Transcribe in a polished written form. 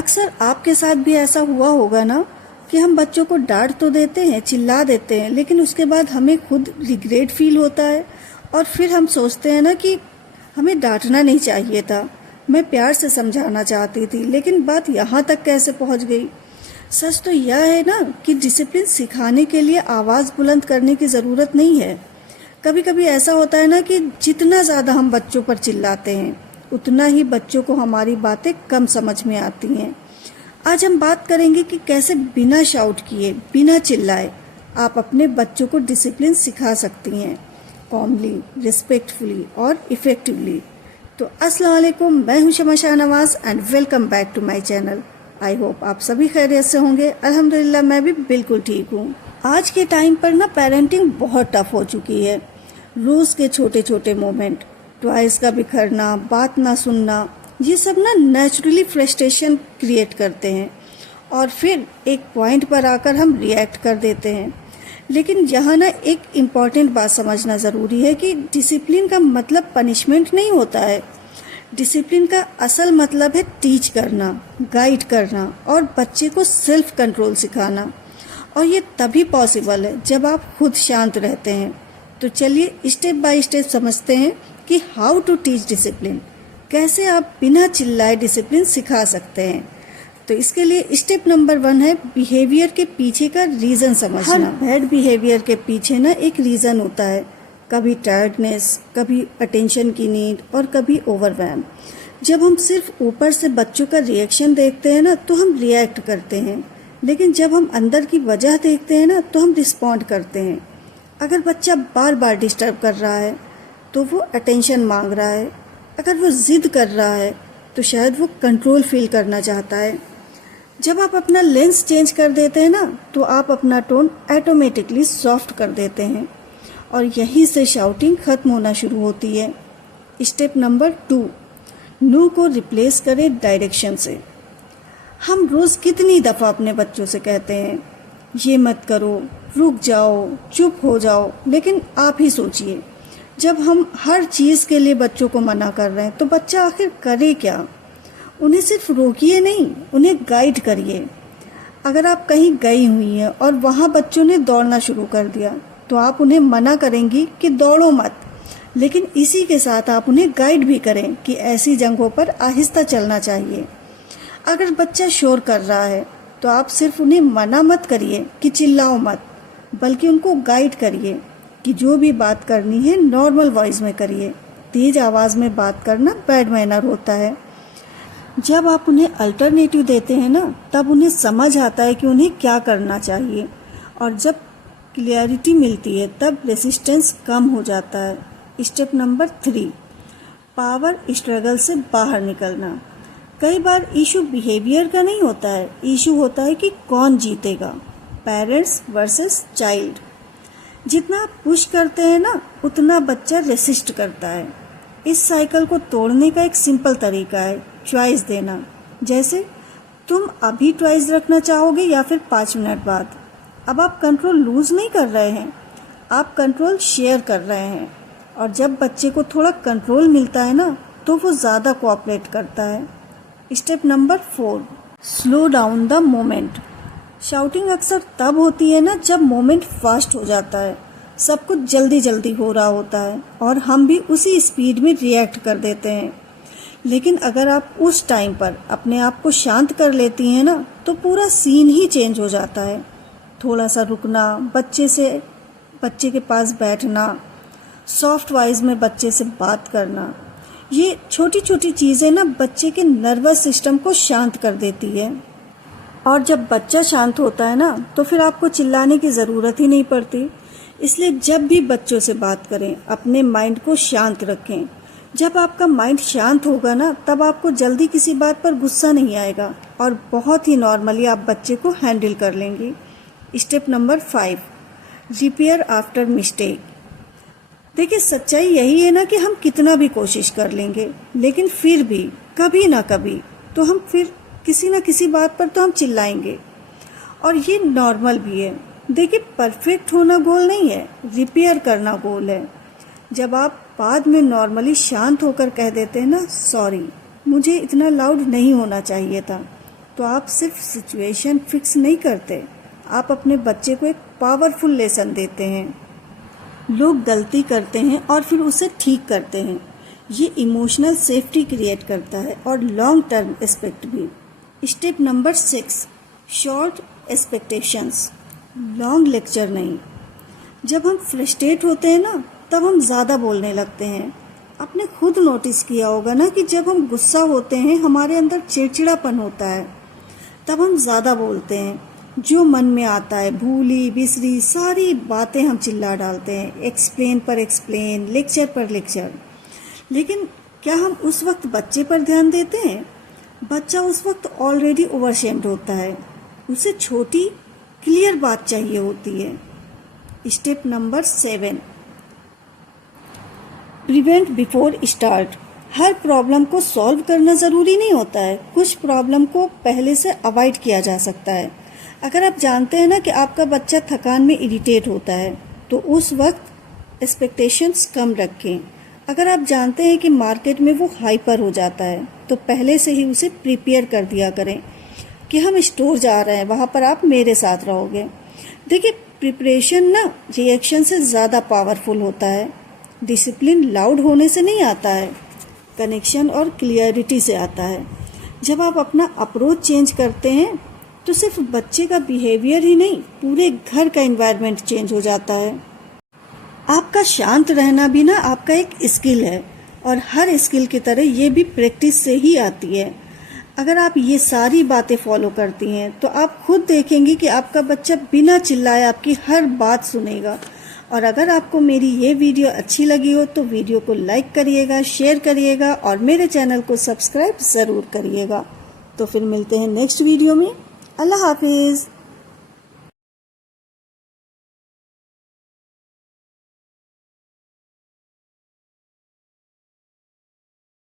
अक्सर आपके साथ भी ऐसा हुआ होगा ना कि हम बच्चों को डांट तो देते हैं, चिल्ला देते हैं, लेकिन उसके बाद हमें खुद रिग्रेट फील होता है और फिर हम सोचते हैं ना कि हमें डांटना नहीं चाहिए था, मैं प्यार से समझाना चाहती थी, लेकिन बात यहाँ तक कैसे पहुँच गई। सच तो यह है ना कि डिसिप्लिन सिखाने के लिए आवाज़ बुलंद करने की ज़रूरत नहीं है। कभी कभी ऐसा होता है ना कि जितना ज़्यादा हम बच्चों पर चिल्लाते हैं उतना ही बच्चों को हमारी बातें कम समझ में आती हैं। आज हम बात करेंगे कि कैसे बिना शाउट किए, बिना चिल्लाए आप अपने बच्चों को डिसिप्लिन सिखा सकती हैं, कॉमली, रिस्पेक्टफुली और इफ़ेक्टिवली। तो अस्सलाम वालेकुम, मैं हूं Shama Shahnawaz and welcome back to my channel. I hope आप सभी खैरियत से होंगे। अल्हम्दुलिल्लाह मैं भी बिल्कुल ठीक हूँ। आज के टाइम पर ना पेरेंटिंग बहुत टफ हो चुकी है। रोज़ के छोटे छोटे मोमेंट, टॉयज का बिखरना, बात ना सुनना, ये सब ना नेचुरली फ्रस्ट्रेशन क्रिएट करते हैं और फिर एक पॉइंट पर आकर हम रिएक्ट कर देते हैं। लेकिन यहाँ ना एक इम्पॉर्टेंट बात समझना ज़रूरी है कि डिसिप्लिन का मतलब पनिशमेंट नहीं होता है। डिसिप्लिन का असल मतलब है टीच करना, गाइड करना और बच्चे को सेल्फ कंट्रोल सिखाना। और ये तभी पॉसिबल है जब आप खुद शांत रहते हैं। तो चलिए स्टेप बाय स्टेप समझते हैं कि हाउ टू टीच डिसिप्लिन, कैसे आप बिना चिल्लाए डिसिप्लिन सिखा सकते हैं। तो इसके लिए स्टेप नंबर 1 है बिहेवियर के पीछे का रीज़न समझना। हर बैड बिहेवियर के पीछे ना एक रीज़न होता है, कभी टायर्डनेस, कभी अटेंशन की नीड और कभी ओवरवेलम। जब हम सिर्फ ऊपर से बच्चों का रिएक्शन देखते हैं ना तो हम रिएक्ट करते हैं, लेकिन जब हम अंदर की वजह देखते हैं ना तो हम रिस्पॉन्ड करते हैं। अगर बच्चा बार बार डिस्टर्ब कर रहा है तो वो अटेंशन मांग रहा है। अगर वो ज़िद कर रहा है तो शायद वो कंट्रोल फील करना चाहता है। जब आप अपना लेंस चेंज कर देते हैं ना तो आप अपना टोन ऑटोमेटिकली सॉफ्ट कर देते हैं और यहीं से शाउटिंग ख़त्म होना शुरू होती है। स्टेप नंबर 2, नो को रिप्लेस करें डायरेक्शन से। हम रोज़ कितनी दफ़ा अपने बच्चों से कहते हैं ये मत करो, रुक जाओ, चुप हो जाओ, लेकिन आप ही सोचिए जब हम हर चीज़ के लिए बच्चों को मना कर रहे हैं तो बच्चा आखिर करे क्या। उन्हें सिर्फ रोकिए नहीं, उन्हें गाइड करिए। अगर आप कहीं गई हुई हैं और वहाँ बच्चों ने दौड़ना शुरू कर दिया तो आप उन्हें मना करेंगी कि दौड़ो मत, लेकिन इसी के साथ आप उन्हें गाइड भी करें कि ऐसी जगहों पर आहिस्ता चलना चाहिए। अगर बच्चा शोर कर रहा है तो आप सिर्फ उन्हें मना मत करिए कि चिल्लाओ मत, बल्कि उनको गाइड करिए कि जो भी बात करनी है नॉर्मल वॉइस में करिए। तेज आवाज़ में बात करना बैड मैनर होता है। जब आप उन्हें अल्टरनेटिव देते हैं ना तब उन्हें समझ आता है कि उन्हें क्या करना चाहिए, और जब क्लियरिटी मिलती है तब रेसिस्टेंस कम हो जाता है। स्टेप नंबर 3, पावर स्ट्रगल से बाहर निकलना। कई बार इशू बिहेवियर का नहीं होता है, इशू होता है कि कौन जीतेगा, पेरेंट्स वर्सेस चाइल्ड। जितना आप पुश करते हैं ना उतना बच्चा रेसिस्ट करता है। इस साइकिल को तोड़ने का एक सिंपल तरीका है चॉइस देना। जैसे तुम अभी चॉइस रखना चाहोगे या फिर 5 मिनट बाद। अब आप कंट्रोल लूज नहीं कर रहे हैं, आप कंट्रोल शेयर कर रहे हैं। और जब बच्चे को थोड़ा कंट्रोल मिलता है ना तो वो ज़्यादा कोऑपरेट करता है। Step number 4, slow down the moment. Shouting अक्सर तब होती है ना जब मोमेंट फास्ट हो जाता है, सब कुछ जल्दी जल्दी हो रहा होता है और हम भी उसी स्पीड में रिएक्ट कर देते हैं। लेकिन अगर आप उस टाइम पर अपने आप को शांत कर लेती हैं ना तो पूरा सीन ही चेंज हो जाता है। थोड़ा सा रुकना, बच्चे के पास बैठना, सॉफ्ट वॉइस में बच्चे से बात करना, ये छोटी छोटी चीज़ें ना बच्चे के नर्वस सिस्टम को शांत कर देती है। और जब बच्चा शांत होता है ना तो फिर आपको चिल्लाने की ज़रूरत ही नहीं पड़ती। इसलिए जब भी बच्चों से बात करें अपने माइंड को शांत रखें। जब आपका माइंड शांत होगा ना तब आपको जल्दी किसी बात पर गुस्सा नहीं आएगा और बहुत ही नॉर्मली आप बच्चे को हैंडल कर लेंगी। Step number 5, repair after mistake. देखिए सच्चाई यही है ना कि हम कितना भी कोशिश कर लेंगे लेकिन फिर भी कभी ना कभी तो हम फिर किसी ना किसी बात पर तो हम चिल्लाएंगे, और ये नॉर्मल भी है। देखिए परफेक्ट होना गोल नहीं है, रिपेयर करना गोल है। जब आप बाद में नॉर्मली शांत होकर कह देते हैं ना सॉरी, मुझे इतना लाउड नहीं होना चाहिए था, तो आप सिर्फ सिचुएशन फिक्स नहीं करते, आप अपने बच्चे को एक पावरफुल लेसन देते हैं। लोग गलती करते हैं और फिर उसे ठीक करते हैं। ये इमोशनल सेफ्टी क्रिएट करता है और लॉन्ग टर्म एस्पेक्ट भी। Step number 6, short expectations, long lecture नहीं। जब हम फ्रस्ट्रेट होते हैं ना, तब हम ज़्यादा बोलने लगते हैं। आपने खुद नोटिस किया होगा ना कि जब हम गुस्सा होते हैं, हमारे अंदर चिड़चिड़ापन होता है, तब हम ज़्यादा बोलते हैं। जो मन में आता है, भूली बिसरी सारी बातें हम चिल्ला डालते हैं, एक्सप्लेन पर एक्सप्लेन, लेक्चर पर लेक्चर। लेकिन क्या हम उस वक्त बच्चे पर ध्यान देते हैं? बच्चा उस वक्त ऑलरेडी ओवरशेम्ड होता है, उसे छोटी क्लियर बात चाहिए होती है। Step number 7, prevent before start. हर प्रॉब्लम को सॉल्व करना ज़रूरी नहीं होता है, कुछ प्रॉब्लम को पहले से अवॉइड किया जा सकता है। अगर आप जानते हैं ना कि आपका बच्चा थकान में इरिटेट होता है, तो उस वक्त एक्सपेक्टेशंस कम रखें। अगर आप जानते हैं कि मार्केट में वो हाइपर हो जाता है, तो पहले से ही उसे प्रिपेयर कर दिया करें कि हम स्टोर जा रहे हैं, वहाँ पर आप मेरे साथ रहोगे। देखिए, प्रिपरेशन ना रिएक्शन से ज़्यादा पावरफुल होता है। डिसिप्लिन लाउड होने से नहीं आता है, कनेक्शन और क्लियरिटी से आता है। जब आप अपना अप्रोच चेंज करते हैं, तो सिर्फ बच्चे का बिहेवियर ही नहीं, पूरे घर का एनवायरनमेंट चेंज हो जाता है। आपका शांत रहना भी ना आपका एक स्किल है, और हर स्किल की तरह ये भी प्रैक्टिस से ही आती है। अगर आप ये सारी बातें फॉलो करती हैं, तो आप खुद देखेंगी कि आपका बच्चा बिना चिल्लाए आपकी हर बात सुनेगा। और अगर आपको मेरी ये वीडियो अच्छी लगी हो, तो वीडियो को लाइक करिएगा, शेयर करिएगा और मेरे चैनल को सब्सक्राइब ज़रूर करिएगा। तो फिर मिलते हैं नेक्स्ट वीडियो में। अल्लाह हाफिज़।